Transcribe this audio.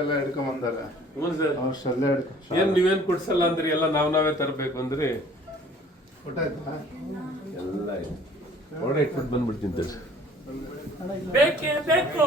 ಎಲ್ಲ ಹಿಡ್ಕೊಂಬಂದಾರ. ಹ್ಞೂ ಸರ್. ಅಷ್ಟೆಲ್ಲ ಏನ್ ನೀವೇನ್ ಕೊಡ್ಸಲ್ಲ ಅಂದ್ರಿ, ಎಲ್ಲ ನಾವೇ ತರಬೇಕು ಅಂದ್ರಿ. ಕೊಟ್ಟಾಯ್ತಾ ಎಲ್ಲ ಒಳ್ಳೆ ಇಟ್ಬಿಟ್ಟು ಬಂದ್ಬಿಡ್ತೀನಿ ಸರ್. ಬೇಕೇ ಬೇಕು.